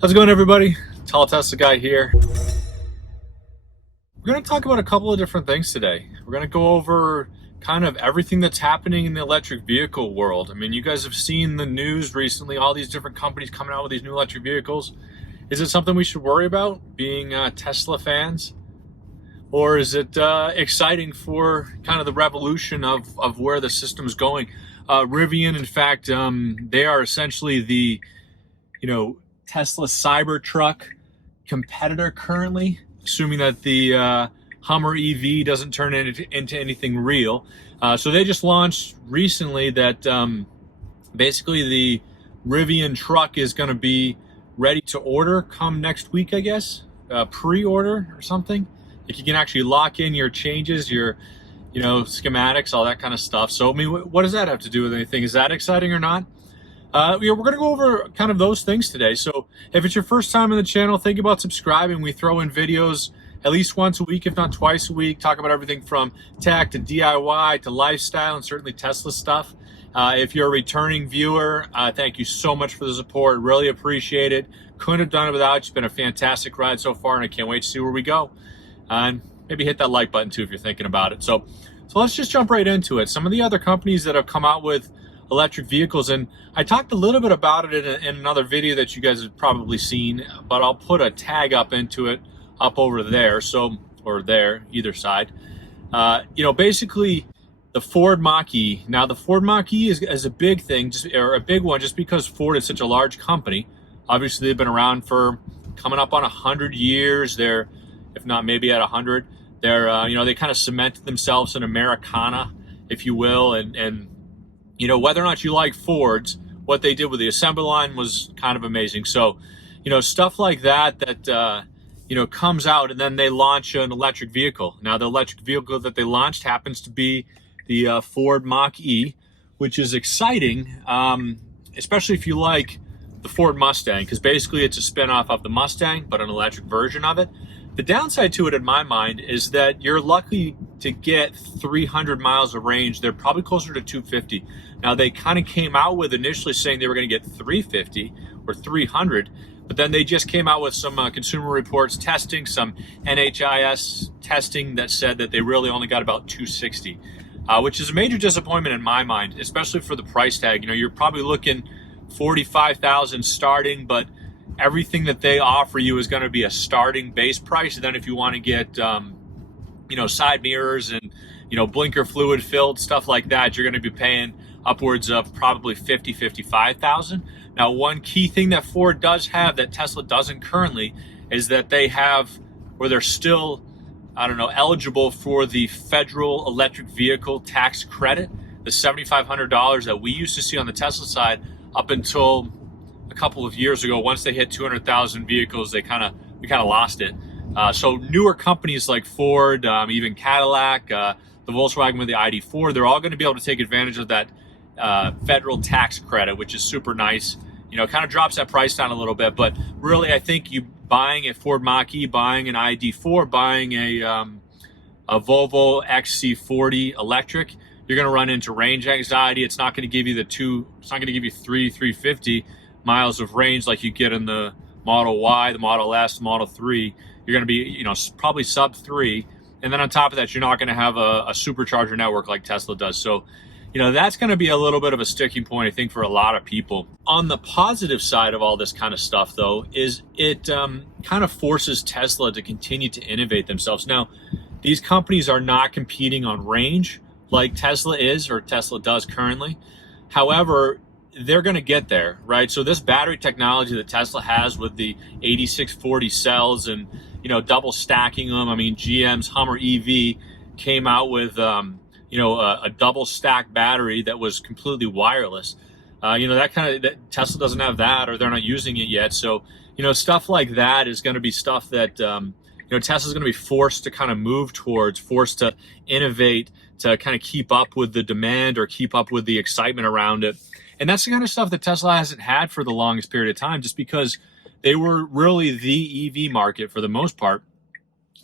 How's it going, everybody? Tall Tesla guy here. We're going to talk about a couple of different things today. We're going to go over kind of everything that's happening in the electric vehicle world. I mean, you guys have seen the news recently, all these different companies coming out with these new electric vehicles. Is it something we should worry about, being Tesla fans? Or is it exciting for kind of the revolution of where the system's going? Rivian, in fact, they are essentially the, Tesla Cybertruck competitor currently, assuming that the Hummer EV doesn't turn into anything real. So they just launched recently that basically the Rivian truck is going to be ready to order come next week, I guess, pre-order or something. Like you can actually lock in your changes, your schematics, all that kind of stuff. So I mean, what does that have to do with anything? Is that exciting or not? We're going to go over kind of those things today. So if it's your first time on the channel, think about subscribing. We throw in videos at least once a week, if not twice a week, talk about everything from tech to DIY to lifestyle and certainly Tesla stuff. If you're a returning viewer, thank you so much for the support. Really appreciate it. Couldn't have done it without you. It's been a fantastic ride so far, and I can't wait to see where we go. And maybe hit that like button too if you're thinking about it. So let's just jump right into it. Some of the other companies that have come out with electric vehicles, and I talked a little bit about it in another video that you guys have probably seen, but I'll put a tag into it up over there, or there, either side. Basically the Ford Mach-e. Now the Ford Mach-e is a big thing, or a big one, just because Ford is such a large company. Obviously they've been around for coming up on 100 years. They're, if not maybe at 100, they're they kind of cemented themselves in Americana, if you will, and whether or not you like Fords, what they did with the assembly line was kind of amazing. So, stuff like that comes out, and then they launch an electric vehicle. Now, the electric vehicle that they launched happens to be the Ford Mach-e, which is exciting, especially if you like the Ford Mustang, because basically it's a spinoff of the Mustang, but an electric version of it. The downside to it, in my mind, is that you're lucky to get 300 miles of range. They're probably closer to 250. Now, they kind of came out with initially saying they were going to get 350 or 300, but then they just came out with some Consumer Reports testing, some NHIS testing that said that they really only got about 260, which is a major disappointment in my mind, especially for the price tag. You're probably looking 45,000 starting, but everything that they offer you is going to be a starting base price. And then if you want to get, side mirrors and, blinker fluid filled, stuff like that, you're going to be paying upwards of probably 55,000. Now, one key thing that Ford does have that Tesla doesn't currently is that they have, or they're still, eligible for the federal electric vehicle tax credit, the $7,500 that we used to see on the Tesla side up until a couple of years ago. Once they hit 200,000 vehicles, we kind of lost it. So newer companies like Ford, even Cadillac, the Volkswagen with the ID4, they're all going to be able to take advantage of that federal tax credit, which is super nice. Kind of drops that price down a little bit, but really, I think you buying a Ford Mach-e, buying an ID4, buying a Volvo XC40 electric, you're going to run into range anxiety. It's not going to give you it's not going to give you 350 miles of range like you get in the Model Y, the Model S, the Model 3. You're going to be, probably sub 3. And then on top of that, you're not going to have a supercharger network like Tesla does. So, that's going to be a little bit of a sticking point, I think, for a lot of people. On the positive side of all this kind of stuff, though, is it kind of forces Tesla to continue to innovate themselves. Now, these companies are not competing on range like Tesla is, or Tesla does currently. However, they're going to get there, right? So this battery technology that Tesla has with the 8640 cells and, double stacking them. I mean, GM's Hummer EV came out with, a double stack battery that was completely wireless. That Tesla doesn't have that, or they're not using it yet. So, stuff like that is going to be stuff that, Tesla's going to be forced to kind of move towards, forced to innovate, to kind of keep up with the demand or keep up with the excitement around it. And that's the kind of stuff that Tesla hasn't had for the longest period of time, just because they were really the EV market for the most part.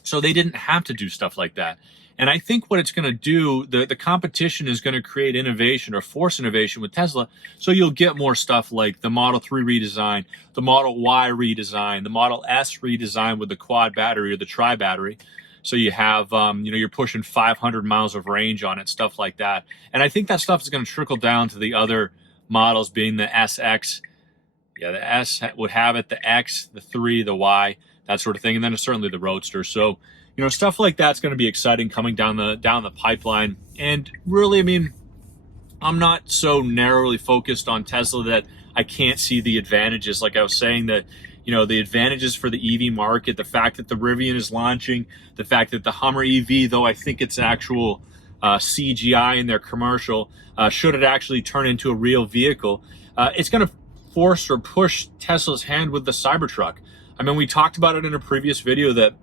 So they didn't have to do stuff like that. And I think what it's going to do, the competition is going to create innovation or force innovation with Tesla. So you'll get more stuff like the Model 3 redesign, the Model Y redesign, the Model S redesign with the quad battery or the tri battery. So you have, you're pushing 500 miles of range on it, stuff like that. And I think that stuff is going to trickle down to the other models, being the SX. Yeah, the S would have it, the X, the 3, the Y, that sort of thing. And then certainly the Roadster. So, stuff like that's going to be exciting coming down the pipeline. And really, I mean, I'm not so narrowly focused on Tesla that I can't see the advantages. Like I was saying, that the advantages for the EV market, the fact that the Rivian is launching, the fact that the Hummer EV, though I think it's actual CGI in their commercial, should it actually turn into a real vehicle, it's going to force or push Tesla's hand with the Cybertruck. I mean, we talked about it in a previous video that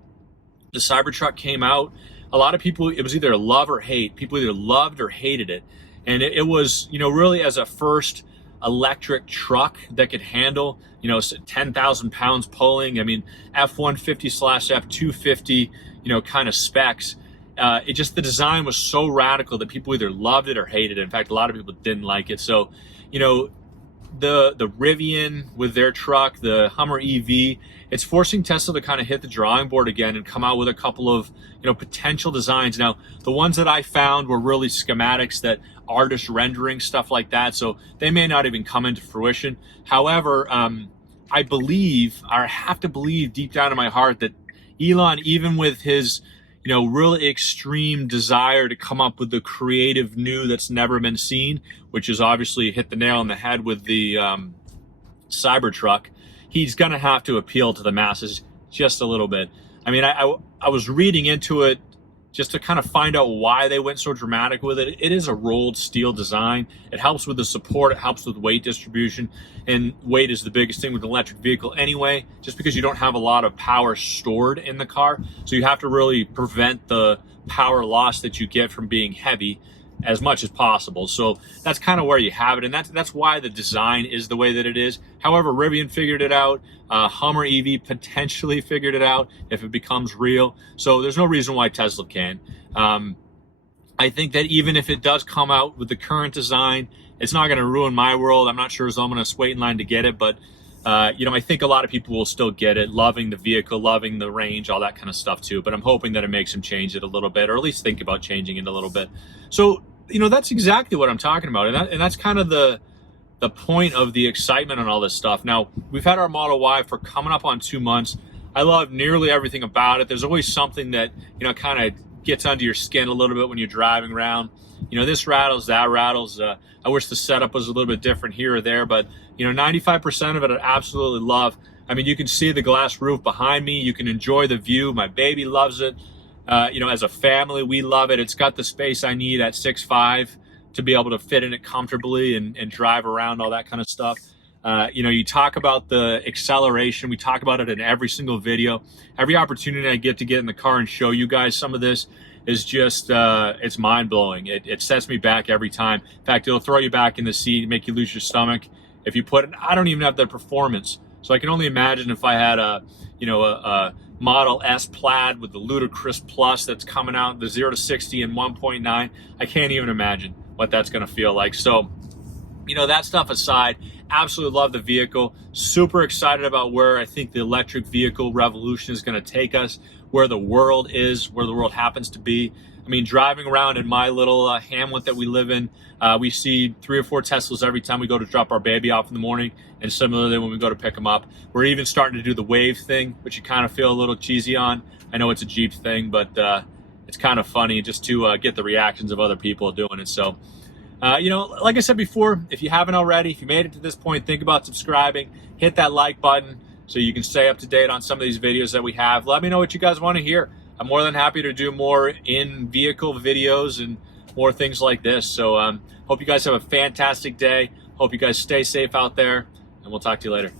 the Cybertruck came out. A lot of people, it was either love or hate. People either loved or hated it. And it was, really as a first electric truck that could handle, 10,000 pounds pulling. I mean, F-150/F-250, kind of specs. The design was so radical that people either loved it or hated it. In fact, a lot of people didn't like it. So, the Rivian with their truck, the Hummer EV, it's forcing Tesla to kind of hit the drawing board again and come out with a couple of, potential designs. Now, the ones that I found were really schematics, that artist rendering, stuff like that. So they may not even come into fruition. However, I believe, or I have to believe deep down in my heart, that Elon, even with his, really extreme desire to come up with the creative new that's never been seen, which is obviously hit the nail on the head with the Cybertruck, he's going to have to appeal to the masses just a little bit. I mean, I was reading into it just to kind of find out why they went so dramatic with it. It is a rolled steel design. It helps with the support. It helps with weight distribution. And weight is the biggest thing with an electric vehicle anyway, just because you don't have a lot of power stored in the car. So you have to really prevent the power loss that you get from being heavy as much as possible. So that's kind of where you have it. And that's why the design is the way that it is. However, Rivian figured it out. Hummer EV potentially figured it out if it becomes real. So there's no reason why Tesla can. I think that even if it does come out with the current design, it's not going to ruin my world. I'm not sure as I'm going to wait in line to get it, but I think a lot of people will still get it, loving the vehicle, loving the range, all that kind of stuff too. But I'm hoping that it makes them change it a little bit, or at least think about changing it a little bit. So, that's exactly what I'm talking about. And that's kind of the point of the excitement and all this stuff. Now, we've had our Model Y for coming up on 2 months. I love nearly everything about it. There's always something that, kind of gets under your skin a little bit when you're driving around. This rattles, that rattles. I wish the setup was a little bit different here or there, but 95% of it I absolutely love. I mean, you can see the glass roof behind me. You can enjoy the view. My baby loves it. As a family, we love it. It's got the space I need at 6'5" to be able to fit in it comfortably and drive around, all that kind of stuff. You talk about the acceleration. We talk about it in every single video. Every opportunity I get to get in the car and show you guys some of this is just, it's mind-blowing. It sets me back every time. In fact, it'll throw you back in the seat, make you lose your stomach. If you put it, I don't even have the performance. So I can only imagine if I had a Model S Plaid with the Ludicrous Plus that's coming out, the 0 to 60 in 1.9. I can't even imagine what that's going to feel like. So, that stuff aside, absolutely love the vehicle. Super excited about where I think the electric vehicle revolution is going to take us, where the world is, where the world happens to be. I mean, driving around in my little hamlet that we live in, we see 3 or 4 Teslas every time we go to drop our baby off in the morning, and similarly when we go to pick them up. We're even starting to do the wave thing, which you kind of feel a little cheesy on. I know it's a Jeep thing, but it's kind of funny just to get the reactions of other people doing it. So, like I said before, if you haven't already, if you made it to this point, think about subscribing, hit that like button so you can stay up to date on some of these videos that we have. Let me know what you guys want to hear. I'm more than happy to do more in-vehicle videos and more things like this. So hope you guys have a fantastic day. Hope you guys stay safe out there, and we'll talk to you later.